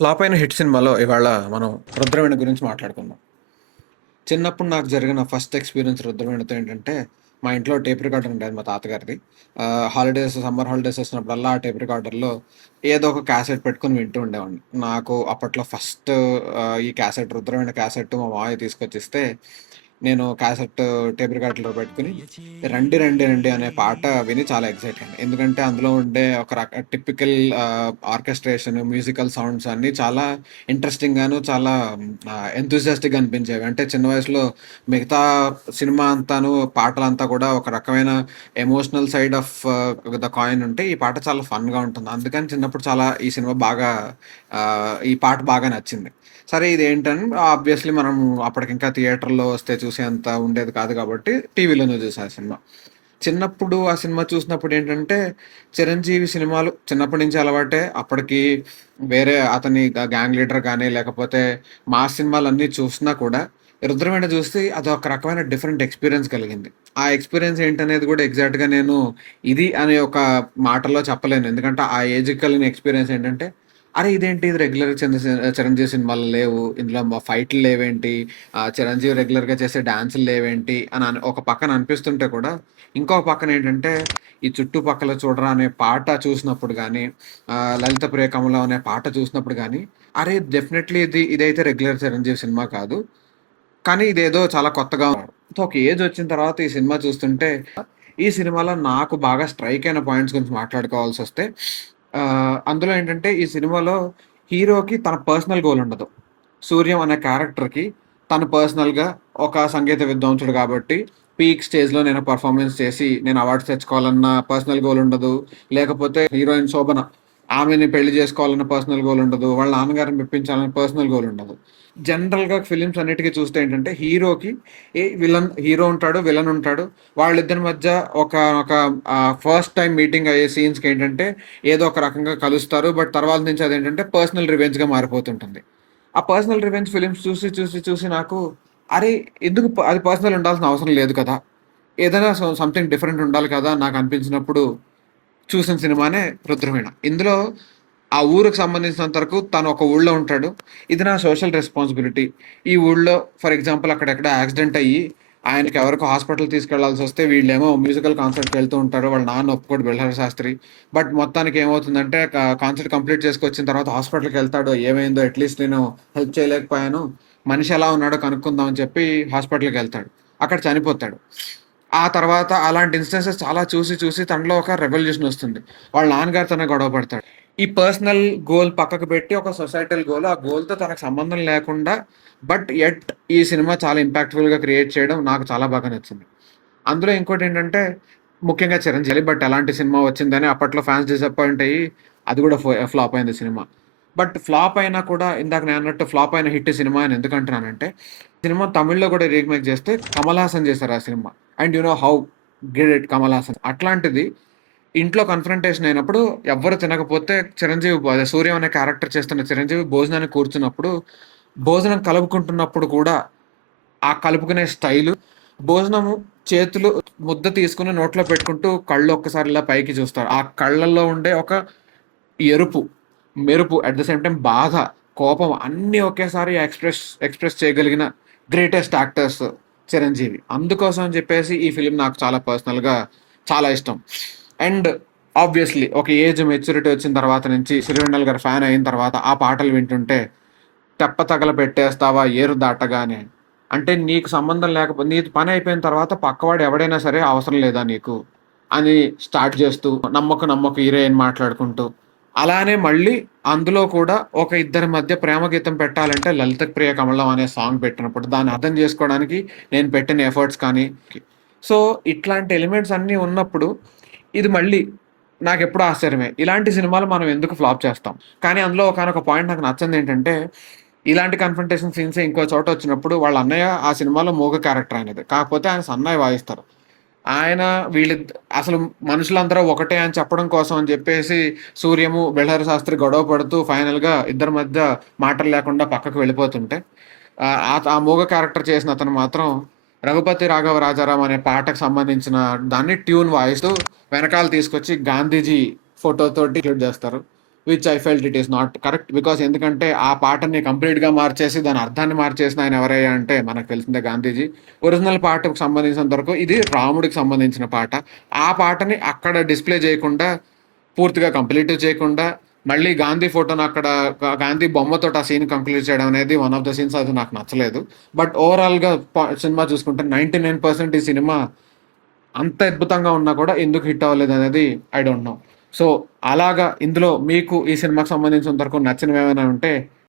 Flop అయిన hit సినిమాలో ఇవాళ మనం 'రుద్రవీణ' గురించి మాట్లాడుకుందాం. చిన్నప్పుడు నాకు జరిగిన ఫస్ట్ ఎక్స్‌పీరియన్స్ 'రుద్రవీణ'తో ఏంటంటే, మా ఇంట్లో టేప్ రికార్డర్ ఉండేది మా తాతగారిది. సమ్మర్ హాలిడేస్ వచ్చినప్పుడల్లా ఆ టేప్ రికార్డర్‌లో ఏదో ఒక క్యాసెట్ పెట్టుకొని వింటూ ఉండేవాడిని. నాకు అప్పట్లో ఫస్ట్ ఈ క్యాసెట్ 'రుద్రవీణ' క్యాసెట్ మా మావయ్య తీసుకొచ్చిస్తే, నేను క్యాసెట్ టేప్ రికార్డర్‌లో పెట్టుకొని 'రండి రండి రండి' అనే పాట విని చాలా ఎక్సైట్ అయ్యాను. ఎందుకంటే అందులో ఉండే ఒక టిపికల్ ఆర్కెస్ట్రేషన్, మ్యూజికల్ సౌండ్స్ అన్నీ చాలా ఇంట్రెస్టింగ్‌గాను, చాలా ఎంతూసియాస్టిక్‌గా అనిపించేవి. అంటే చిన్న వయసులో మిగతా సినిమా అంతాను, పాటలంతా కూడా ఒక రకమైన emotional side of the coin ఉంటే, ఈ పాట చాలా ఫన్‌గా ఉంటుంది. అందుకని చిన్నప్పుడు చాలా ఈ సినిమా బాగా ఈ పాట బాగా నచ్చింది. సరే ఇదేంటని ఆబ్వియస్‌లీ మనం అప్పటికింకా థియేటర్‌లో వస్తే చూసేంత ఉండేది కాదు కాబట్టి టీవీలోనే చూసా ఆ సినిమా. చిన్నప్పుడు ఆ సినిమా చూసినప్పుడేంటంటే, 'చిరంజీవి' సినిమాలు చిన్నప్పటి నుంచి అలవాటే. అప్పటికి వేరే అతని గ్యాంగ్ లీడర్ గాని, లేకపోతే మాస్ సినిమాలన్నీ చూసినా కూడా, 'రుద్రవీణ' చూసి అదొక రకమైన డిఫరెంట్ ఎక్స్‌పీరియన్స్ కలిగింది. ఆ ఎక్స్‌పీరియన్స్ ఏంటనేది కూడా ఎగ్జాక్ట్‌గా నేను ఇది అనే ఒక మాటల్లో చెప్పలేను. ఎందుకంటే ఆ ఏజ్‌కి కలిగిన ఎక్స్‌పీరియన్స్ ఏంటంటే, అరే! ఇదేంటి ఇది రెగ్యులర్‌గా 'చిరంజీవి' సినిమాలో లేవు. ఇందులో ఫైట్‌లు లేవేంటి? 'చిరంజీవి' రెగ్యులర్‌గా చేసే డాన్సులు లేవేంటి? ఒక పక్కన అనిపిస్తుంటే కూడా, ఇంకో పక్కనేంటంటే, ఈ 'చుట్టుపక్కల చూడరా' అనే పాట చూసినప్పుడు గానీ, 'లలిత ప్రియ కమలం' అనే పాట చూసినప్పుడు గానీ, అరే! డెఫినైట్‌లీ ఇదైతే రెగ్యులర్ 'చిరంజీవి' సినిమా కాదు. కానీ ఇదేదో చాలా కొత్తగా ఒక ఏజొచ్చిన తర్వాత ఈ సినిమా చూస్తుంటే, ఈ సినిమాలో నాకు బాగా స్ట్రైక్ అయిన పాయింట్స్ గురించి మాట్లాడుకోవాల్సొస్తే, అందులో ఏంటంటే ఈ సినిమాలో హీరోకి తన పర్సనల్ గోల్ ఉండదు. సూర్యం అనే క్యారెక్టర్‌కి తను పర్సనల్‌గా ఒక సంగీత విద్వాంసుడు కాబట్టి, పీక్ స్టేజ్‌లో నేను పెర్ఫార్మన్స్ చేసి, నేను అవార్డ్స్ తెచ్చుకోవాలన్న పర్సనల్ గోల్ ఉండదు. లేకపోతే హీరోయిన్ శోభన, ఆమెని పెళ్లి చేసుకోవాలన్న పర్సనల్ గోల్ ఉండదు. వాళ్ళ నాన్నగారిని మెప్పించాలన్న పర్సనల్ గోల్ ఉండదు. జనరల్‌గా ఫిల్మ్స్ అన్నిటికి చూస్తే ఏంటంటే, హీరోకి హీరో ఉంటాడు, విలన్ ఉంటాడు. వాళ్ళిద్దరి మధ్య ఒక ఒక ఫస్ట్ టైమ్ మీటింగ్ అయ్యే సీన్స్‌కేంటంటే, ఏదో ఒక రకంగా కలుస్తారు. బట్ తర్వాత నుంచి అదేంటంటే పర్సనల్ రివెంజ్‌గా మారిపోతుంటుంది. ఆ పర్సనల్ రివెంజ్ ఫిల్మ్స్ చూసి నాకు అరే! ఎందుకు అది పర్సనల్ ఉండాల్సిన అవసరం లేదు కదా! ఏదైనా సంథింగ్ డిఫరెంట్ ఉండాలి కదా! అని నాకు అనిపించినప్పుడు చూసిన సినిమానే 'రుద్రవీణ.' ఇందులో ఆ ఊరికి సంబంధించినంత వరకు తను ఒక ఊళ్ళో ఉంటాడు. ఇది నా సోషల్ రెస్పాన్సిబిలిటీ. ఈ ఊళ్ళో ఫర్ ఎగ్జాంపుల్ అక్కడెక్కడో యాక్సిడెంట్ అయ్యి ఆయనకి ఎవరికో హాస్పిటల్ తీసుకెళ్లాల్సొస్తే వీళ్ళేమో మ్యూజికల్ కాన్సర్ట్‌కి వెళ్తూ ఉంటారు. వాళ్ళ నాన్న ఒప్పుకోడు 'బిల్హరి శాస్త్రి.' బట్ మొత్తానికి ఏమవుతుందంటే కాన్సర్ట్ కంప్లీట్ చేసుకొచ్చిన తర్వాత హాస్పిటల్‌కెళ్తాడు. ఏమైందో అట్‌లీస్ట్ నేను హెల్ప్ చేయలేకపోయాను. మనిషి ఎలా ఉన్నాడో కనుక్కుందాం అని చెప్పి హాస్పిటల్‌కెళ్తాడు. అక్కడ చనిపోతాడు. ఆ తర్వాత అలాంటి ఇన్‌స్టెన్సెస్ చాలా చూసి తనలో ఒక రెవల్యూషన్ ఒస్తుంది. వాళ్ళ నాన్నగారితోనే గొడవ పడతాడు. ఈ పర్సనల్ గోల్ పక్కకు పెట్టి ఒక సొసైటల్ గోల్, ఆ గోల్‌తో తనకు సంబంధం లేకుండా బట్ ఈ సినిమా చాలా ఇంపాక్ట్‌ఫుల్‌గా క్రియేట్ చేయడం నాకు చాలా బాగా నచ్చింది. అందులో ఇంకోటేంటంటే ముఖ్యంగా 'చిరంజీవి' బట్ ఎలాంటి సినిమా వచ్చిందని అప్పట్లో ఫ్యాన్స్ డిసప్పాయింట్ అయ్యి అది కూడా ఫ్లాప్ అయింది సినిమా. బట్ ఫ్లాప్ అయినా కూడా ఇందాక నేనన్నట్టు ఫ్లాప్ అయిన హిట్ సినిమా అని ఎందుకంటున్నానంటే, సినిమా తమిళ్‌లో కూడా రీమేక్ చేస్తే కమల్ హాసన్ చేశారు ఆ cinema. And you know how great Kamal Haasan. అట్లాంటిది ఇంట్లో కన్ఫrontation అయినప్పుడు ఎవ్వరు తినకపోతే అదే సూర్య అనే క్యారెక్టర్ చేస్తున్న చిరంజీవి భోజనానికి కూర్చున్నప్పుడు, భోజనం కలుపుకుంటున్నప్పుడు కూడా ఆ కలుపుకునే స్టైలు, భోజనము చేతులు ముద్ద తీసుకొని నోట్లో పెట్టుకుంటూ కళ్ళు ఒక్కసారి ఇలా పైకి చూస్తాడు. ఆ కళ్ళల్లో ఉండే ఒక ఎరుపు, మెరుపు అట్ ద సేమ్ టైమ్ బాధ, కోపం అన్నీ ఒకేసారి ఎక్స్‌ప్రెస్ చేయగలిగిన గ్రేటెస్ట్ యాక్టర్స్ చిరంజీవి. అందుకోసం అని చెప్పేసి ఈ ఫిల్మ్ నాకు చాలా పర్సనల్‌గా చాలా ఇష్టం. అండ్ ఆబ్వియస్‌లీ ఒక ఏజ్ మెచ్యూరిటీ వచ్చిన తర్వాత నుంచి 'సిరివెన్నెల' గారి ఫ్యాన్ అయిన తర్వాత ఆ పాటలు వింటుంటే తెప్ప తగల పెట్టేస్తావా ఏరు దాటగానే. అంటే నీకు సంబంధం లేకపోతే నీది పని అయిపోయిన తర్వాత పక్కవాడు ఎవడైనా సరే అవసరం లేదా నీకు? అని స్టార్ట్ చేస్తూ నమ్మకు నమ్మకు హీరోయిన్ మాట్లాడుకుంటూ. అలానే మళ్ళీ అందులో కూడా ఒక ఇద్దరి మధ్య ప్రేమ గీతం పెట్టాలంటే 'లలిత ప్రియ కమలం' అనే సాంగ్ పెట్టినప్పుడు దాన్ని అర్థం చేసుకోవడానికి నేను పెట్టిన ఎఫర్ట్స్ కానీ సో, ఇట్లాంటి ఎలిమెంట్స్ అన్నీ ఉన్నప్పుడు ఇది మళ్ళీ నాకెప్పుడూ ఆశ్చర్యమే. ఇలాంటి సినిమాలు మనం ఎందుకు ఫ్లాప్ చేస్తాం? కానీ అందులో ఒకానొక పాయింట్ నాకు నచ్చనిదేంటంటే, ఇలాంటి కన్ఫrontation సీన్సే ఇంకో చోటొచ్చినప్పుడు వాళ్ళ అన్నయ్య ఆ సినిమాలో మూగ క్యారెక్టర్ ఆయనది. కాకపోతే ఆయన సన్నాయి వాయిస్తారు. ఆయన అసలు మనుషులందరూ ఒకటే అని చెప్పడం కోసం అని జెప్పేసి సూర్యము, బెళహరి శాస్త్రి గొడవ పడుతూ ఫైనల్‌గా ఇద్దరి మధ్య మాటలు లేకుండా పక్కకు వెళ్ళిపోతుంటే, ఆ మూగ క్యారెక్టర్ చేసిన అతను మాత్రం 'రఘుపతి రాఘవ రాజారాం' అనే పాటకు సంబంధించిన దాన్ని ట్యూన్ వాయిస్తూ వెనకాల తీసుకొచ్చి గాంధీజీ ఫోటోతోటి ఇంక్లూడ్ జేస్తారు. Which I felt it is not correct. Because ఎందుకంటే ఆ పాటని కంప్లీట్‌గా మార్చేసి దాని అర్థాన్ని మార్చేసిన ఆయన ఎవరయ్యా అంటే మనకు తెలిసిందే గాంధీజీ. ఒరిజినల్ పాటకు సంబంధించినంత వరకు ఇది రాముడికి సంబంధించిన పాట. ఆ పాటని అక్కడ డిస్‌ప్లే చేయకుండా, పూర్తిగా కంప్లీట్ చేయకుండా, మళ్ళీ గాంధీ ఫోటోని అక్కడ గాంధీ బొమ్మతోటి ఆ సీన్ కంక్లూడ్ చేయడం అనేది వన్ ఆఫ్ ద సీన్స్ అది నాకు నచ్చలేదు. బట్ ఓవరాల్‌గా సినిమా చూసుకుంటే 99% ఈ సినిమా అంత అద్భుతంగా ఉన్నా కూడా ఎందుకు హిట్ అవ్వలేదనేది ఐ డోంట్ నో. సో, అలాగా ఇందులో మీకు ఈ సినిమాకి సంబంధించినంత వరకు నచ్చినవేమైనా ఉంటే